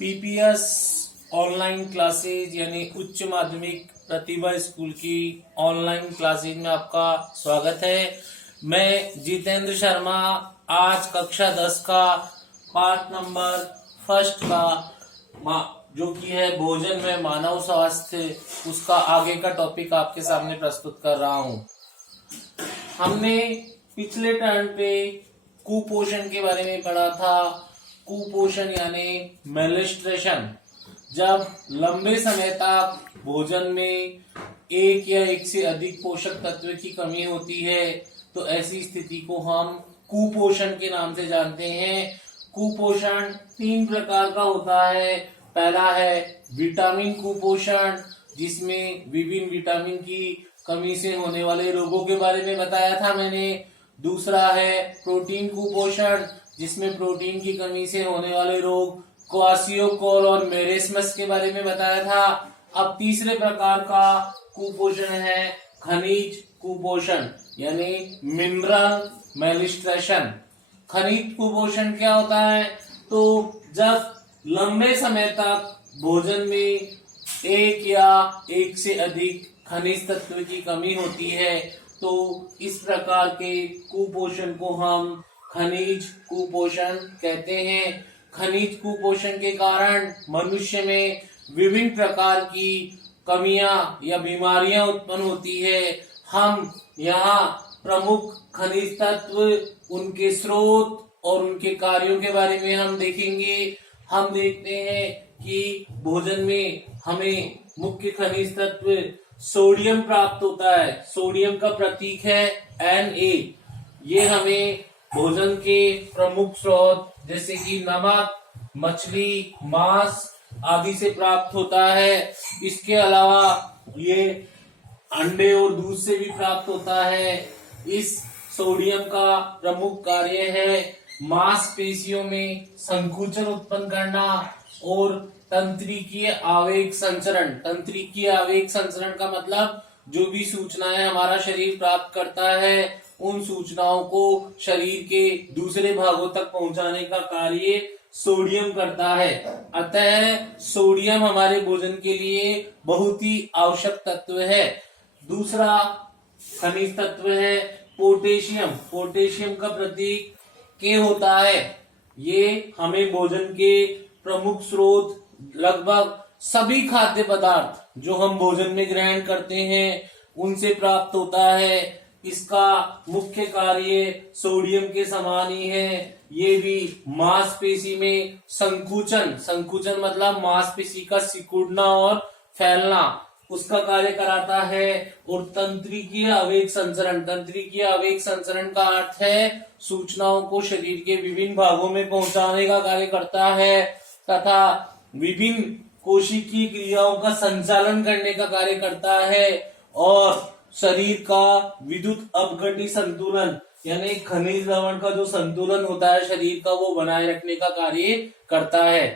PPS online classes यानी उच्च माध्यमिक प्रतिभा स्कूल की ऑनलाइन क्लासेज में आपका स्वागत है। मैं जितेंद्र शर्मा आज कक्षा 10 का पार्ट नंबर फर्स्ट का जो कि है भोजन में मानव स्वास्थ्य, उसका आगे का टॉपिक आपके सामने प्रस्तुत कर रहा हूं। हमने पिछले टर्न पे कुपोषण के बारे में पढ़ा था। कुपोषण यानी मेलन्यूट्रिशन, जब लंबे समय तक भोजन में एक या एक से अधिक पोषक तत्व की कमी होती है तो ऐसी स्थिति को हम कुपोषण के नाम से जानते हैं। कुपोषण 3 प्रकार का होता है। पहला है विटामिन कुपोषण, जिसमें विभिन्न विटामिन की कमी से होने वाले रोगों के बारे में बताया था मैंने। दूसरा है प्रोटीन कुपोषण, जिसमें प्रोटीन की कमी से होने वाले रोग क्वाशियोकोर और मेरेस्मस के बारे में बताया था। अब तीसरे प्रकार का कुपोषण है खनिज कुपोषण यानी मिनरल मेलन्यूट्रिशन। खनिज कुपोषण क्या होता है? तो जब लंबे समय तक भोजन में एक या एक से अधिक खनिज तत्व की कमी होती है तो इस प्रकार के कुपोषण को हम खनिज कुपोषण कहते हैं। खनिज कुपोषण के कारण मनुष्य में विभिन्न प्रकार की कमियां या बीमारियां उत्पन्न होती है। हम यहाँ प्रमुख खनिज तत्व, उनके स्रोत और उनके कार्यों के बारे में हम देखेंगे। हम देखते हैं कि भोजन में हमें मुख्य खनिज तत्व सोडियम प्राप्त होता है। सोडियम का प्रतीक है Na। ये हमें भोजन के प्रमुख स्रोत जैसे कि नमक, मछली, मांस आदि से प्राप्त होता है। इसके अलावा ये अंडे और दूध से भी प्राप्त होता है। इस सोडियम का प्रमुख कार्य है मांसपेशियों में संकुचन उत्पन्न करना और तंत्रिकीय आवेग संचरण। तंत्रिकीय आवेग संचरण का मतलब जो भी सूचनाएं हमारा शरीर प्राप्त करता है उन सूचनाओं को शरीर के दूसरे भागों तक पहुंचाने का कार्य सोडियम करता है। अतः सोडियम हमारे भोजन के लिए बहुत ही आवश्यक तत्व है। दूसरा खनिज तत्व है पोटेशियम। पोटेशियम का प्रतीक के होता है। ये हमें भोजन के प्रमुख स्रोत लगभग सभी खाद्य पदार्थ जो हम भोजन में ग्रहण करते हैं उनसे प्राप्त होता है। इसका मुख्य कार्य सोडियम के समान ही है। ये भी मांसपेशी में संकुचन मतलब मांसपेशी का सिकुड़ना और फैलना, उसका कार्य कराता है। और तंत्रिकीय आवेग संचरण, तंत्रिकीय आवेग संचरण का अर्थ है सूचनाओं को शरीर के विभिन्न भागों में पहुंचाने का कार्य करता है तथा विभिन्न कोशिकीय क्रियाओं का संचालन करने का कार्य करता है और शरीर का विद्युत अपघट्य संतुलन यानी खनिज लवण का जो संतुलन होता है शरीर का, वो बनाए रखने का कार्य करता है।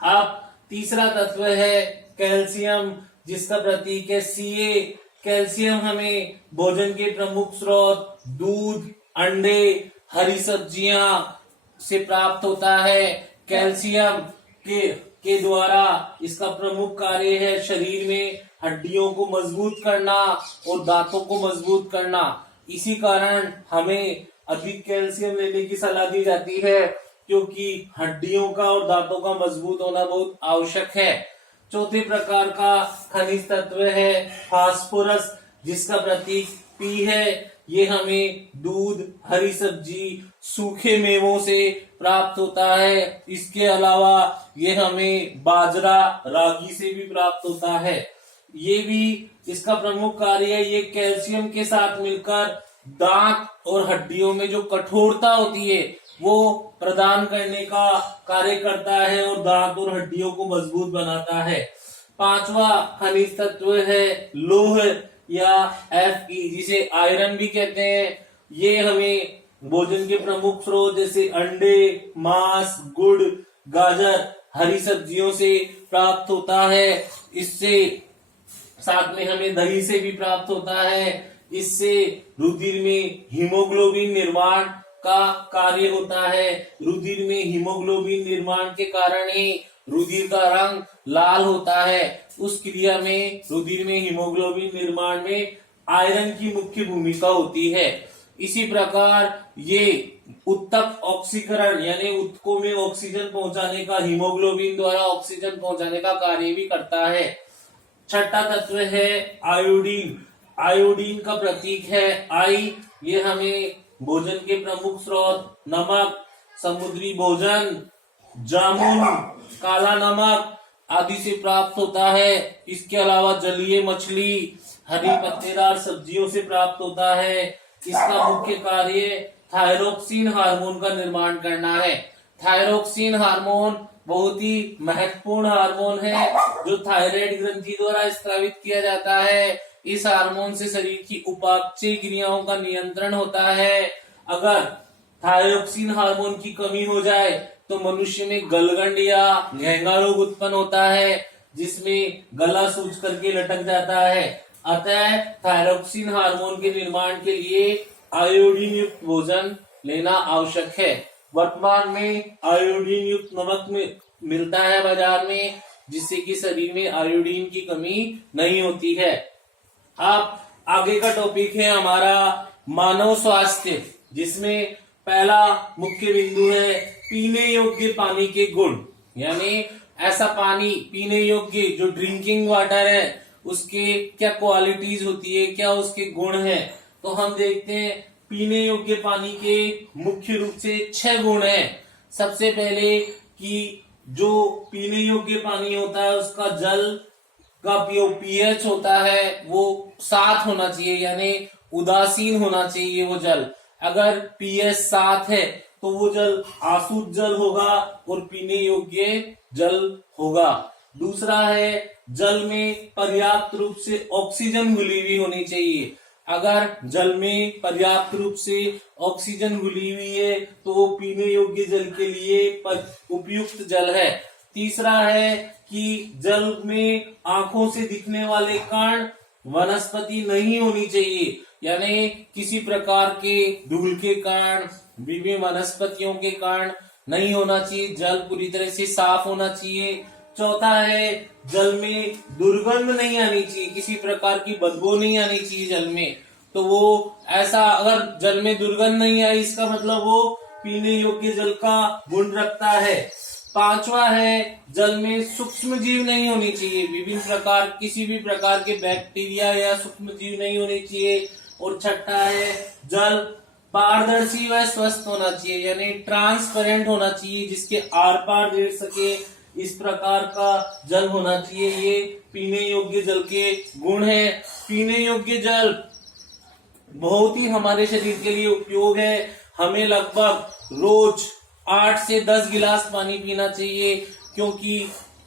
अब तीसरा तत्व है कैल्शियम, जिसका प्रतीक है Ca। कैल्शियम हमें भोजन के प्रमुख स्रोत दूध, अंडे, हरी सब्जियां से प्राप्त होता है। कैल्शियम के द्वारा इसका प्रमुख कार्य है शरीर में हड्डियों को मजबूत करना और दांतों को मजबूत करना। इसी कारण हमें अधिक कैल्शियम लेने की सलाह दी जाती है क्योंकि हड्डियों का और दांतों का मजबूत होना बहुत आवश्यक है। चौथे प्रकार का खनिज तत्व है फास्फोरस, जिसका प्रतीक P है। ये हमें दूध, हरी सब्जी, सूखे मेवों से प्राप्त होता है। इसके अलावा ये हमें बाजरा, रागी से भी प्राप्त होता है। ये भी इसका प्रमुख कार्य है, ये कैल्शियम के साथ मिलकर दांत और हड्डियों में जो कठोरता होती है वो प्रदान करने का कार्य करता है और दांत और हड्डियों को मजबूत बनाता है। पांचवा खनिज तत्व है लौह या Fe, जिसे आयरन भी कहते हैं। ये हमें भोजन के प्रमुख स्रोत जैसे अंडे, मांस, गुड़, गाजर, हरी सब्जियों से प्राप्त होता है। इससे साथ में हमें दही से भी प्राप्त होता है। इससे रुधिर में हीमोग्लोबिन निर्माण का कार्य होता है। रुधिर में हीमोग्लोबिन निर्माण के कारण ही रुधिर का रंग लाल होता है। उस क्रिया में रुधिर में हीमोग्लोबिन निर्माण में आयरन की मुख्य भूमिका होती है। इसी प्रकार ये उत्तक ऑक्सीकरण यानी उत्तकों में ऑक्सीजन पहुंचाने का, हीमोग्लोबिन द्वारा ऑक्सीजन पहुंचाने का कार्य भी करता है। छठा तत्व है आयोडीन। आयोडीन का प्रतीक है आई। ये हमें भोजन के प्रमुख स्रोत नमक, समुद्री भोजन, जामुन, काला नमक आदि से प्राप्त होता है। इसके अलावा जलीय मछली, हरी पत्तेदार सब्जियों से प्राप्त होता है। इसका मुख्य कार्य थायरोक्सिन हार्मोन का निर्माण करना है। थायरोक्सिन हार्मोन बहुत ही महत्वपूर्ण हार्मोन है जो थायराइड ग्रंथि द्वारा स्रावित किया जाता है। इस हार्मोन से शरीर की उपापचय क्रियाओं का नियंत्रण होता है। अगर थायरोक्सिन हार्मोन की कमी हो जाए तो मनुष्य में गलगंड या घेंगा रोग उत्पन्न होता है, जिसमें गला सूज करके लटक जाता है। अतः थायरोक्सिन हार्मोन के निर्माण के लिए आयोडीन युक्त भोजन लेना आवश्यक है। वर्तमान में आयोडीन युक्त नमक में मिलता है बाजार में, जिससे कि शरीर में आयोडीन की कमी नहीं होती है। अब आगे का टॉपिक है हमारा मानव स्वास्थ्य, जिसमें पहला मुख्य बिंदु है पीने योग्य पानी के गुण। यानी ऐसा पानी पीने योग्य जो ड्रिंकिंग वाटर है उसके क्या क्वालिटीज होती है, क्या उसके गुण हैं। तो हम देखते हैं पीने योग्य पानी के मुख्य रूप से 6 गुण हैं। सबसे पहले कि जो पीने योग्य पानी होता है उसका जल का पीएच होता है वो 7 होना चाहिए, यानी उदासीन होना चाहिए वो जल। अगर पीएच 7 है तो वो जल आशुद्ध जल होगा और पीने योग्य जल होगा। दूसरा है जल में पर्याप्त रूप से ऑक्सीजन घुली हुई होनी चाहिए। अगर जल में पर्याप्त रूप से ऑक्सीजन घुली हुई है तो वो पीने योग्य जल के लिए उपयुक्त जल है। तीसरा है कि जल में आंखों से दिखने वाले कण वनस्पति नहीं होनी चाहिए, यानी किसी प्रकार के धूल के कण, विभिन्न वनस्पतियों के कण नहीं होना चाहिए। जल पूरी तरह से साफ होना चाहिए। चौथा है जल में दुर्गंध नहीं आनी चाहिए, किसी प्रकार की बदबू नहीं आनी चाहिए जल में। तो वो ऐसा अगर जल में दुर्गंध नहीं आई इसका मतलब वो पीने योग्य जल का गुण रखता है। पांचवा है जल में सूक्ष्म जीव नहीं होनी चाहिए, विभिन्न प्रकार किसी भी प्रकार के बैक्टीरिया या सूक्ष्म जीव नहीं होने चाहिए। और छठा है जल पारदर्शी व स्वस्थ होना चाहिए, यानी ट्रांसपेरेंट होना चाहिए, जिसके आर पार देख सके, इस प्रकार का जल होना चाहिए। ये पीने योग्य जल के गुण है। पीने योग्य जल बहुत ही हमारे शरीर के लिए उपयोग है। हमें लगभग रोज 8 से 10 गिलास पानी पीना चाहिए, क्योंकि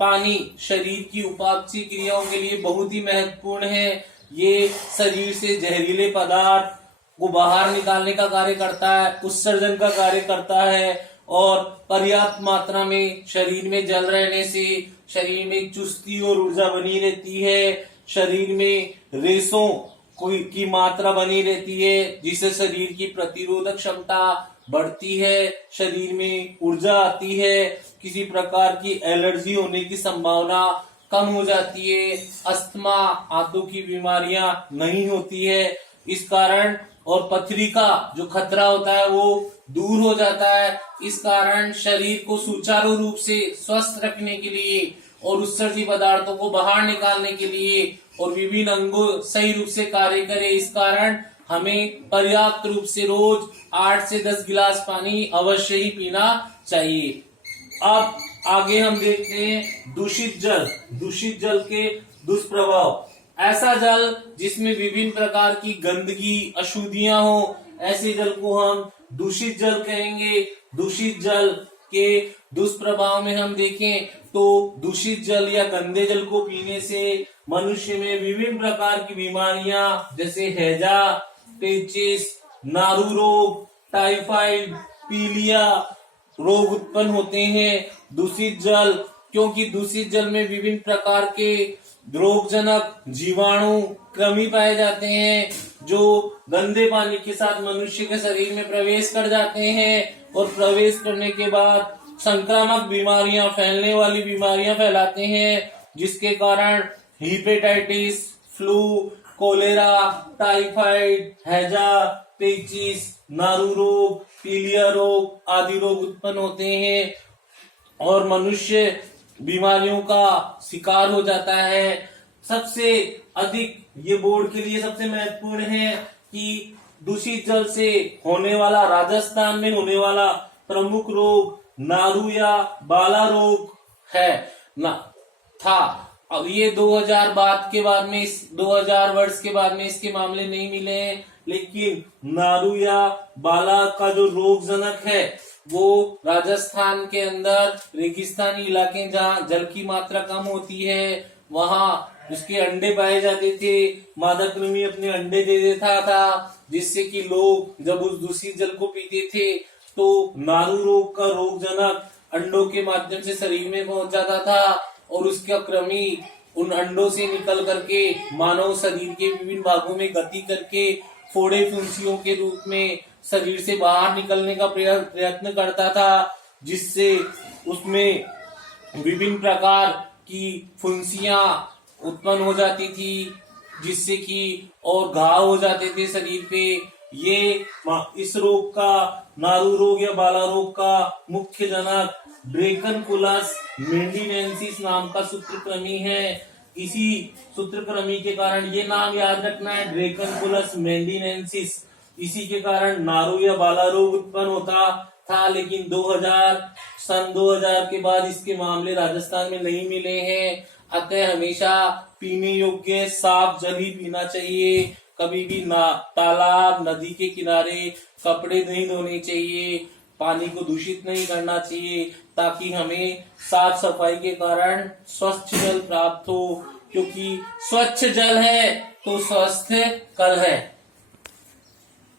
पानी शरीर की उपापचय क्रियाओं के लिए बहुत ही महत्वपूर्ण है। ये शरीर से जहरीले पदार्थ को बाहर निकालने का कार्य करता है, उत्सर्जन का कार्य करता है। और पर्याप्त मात्रा में शरीर में जल रहने से शरीर में चुस्ती और ऊर्जा बनी रहती है। शरीर में रेशों की मात्रा बनी रहती है, जिससे शरीर की प्रतिरोधक क्षमता बढ़ती है, शरीर में ऊर्जा आती है, किसी प्रकार की एलर्जी होने की संभावना कम हो जाती है, अस्थमा आंतों की बीमारियां नहीं होती है इस कारण, और पथरी का जो खतरा होता है वो दूर हो जाता है। इस कारण शरीर को सुचारू रूप से स्वस्थ रखने के लिए और उत्सर्जी पदार्थों को बाहर निकालने के लिए और विभिन्न अंगों सही रूप से कार्य करे, इस कारण हमें पर्याप्त रूप से रोज 8 से 10 गिलास पानी अवश्य ही पीना चाहिए। अब आगे हम देखते हैं दूषित जल। दूषित जल के दुष्प्रभाव। ऐसा जल जिसमें विभिन्न प्रकार की गंदगी, अशुद्धियां हो, ऐसे जल को हम दूषित जल कहेंगे। दूषित जल के दुष्प्रभाव में हम देखें तो दूषित जल या गंदे जल को पीने से मनुष्य में विभिन्न प्रकार की बीमारियां जैसे हैजा, पेचिस, नारू रोग, टाइफाइड, पीलिया रोग उत्पन्न होते हैं। दूषित जल, क्योंकि दूषित जल में विभिन्न प्रकार के रोगजनक जीवाणु, कृमि पाए जाते हैं, जो गंदे पानी के साथ मनुष्य के शरीर में प्रवेश कर जाते हैं और प्रवेश करने के बाद संक्रामक बीमारियां, फैलने वाली बीमारियां फैलाते हैं, जिसके कारण हिपेटाइटिस, फ्लू, कोलेरा, टाइफाइड, हैजा, पेचिस, नारू रोग, पीलिया रोग आदि रोग उत्पन्न होते हैं और मनुष्य बीमारियों का शिकार हो जाता है। सबसे अधिक ये बोर्ड के लिए सबसे महत्वपूर्ण है कि दूषित जल से होने वाला, राजस्थान में होने वाला प्रमुख रोग नारू या बाला रोग है ना था। अब ये 2000 बाद के बाद में, 2000 वर्ष के बाद में इसके मामले नहीं मिले हैं, लेकिन नारू या बाला का जो रोग जनक है वो राजस्थान के अंदर रेगिस्तानी इलाके जहाँ जल की मात्रा कम होती है वहां उसके अंडे पाए जाते थे। मादा कृमि अपने अंडे दे देता था, जिससे कि लोग जब उस दूषित जल को पीते थे तो नारू रोग का रोग जनक अंडों के माध्यम से शरीर में पहुंच जाता था और उसका कृमि उन अंडों से निकल करके मानव शरीर के विभिन्न भागों में गति करके फोड़े फुंसियों के रूप में शरीर से बाहर निकलने का प्रयत्न करता था, जिससे उसमें विभिन्न प्रकार की फुंसियां उत्पन्न हो जाती थी, जिससे कि और घाव हो जाते थे शरीर पे। ये इस रोग का, नारू रोग या बाला रोग का मुख्य जनक ड्रेकनकुलस मेंडिनेंसिस नाम का सूत्रकृमि है। इसी सूत्रकृमि के कारण ये नाम याद रखना है, ड्रेकनकुलस मेंडिनेंसिस। इसी के कारण नारू या बाला रोग उत्पन्न होता था, लेकिन सन 2000 के बाद इसके मामले राजस्थान में नहीं मिले हैं। अतः हमेशा पीने योग्य साफ जल ही पीना चाहिए। कभी भी तालाब, नदी के किनारे कपड़े नहीं धोने चाहिए, पानी को दूषित नहीं करना चाहिए, ताकि हमें साफ सफाई के कारण स्वच्छ जल प्राप्त हो, क्योंकि स्वच्छ जल है तो स्वस्थ कल है।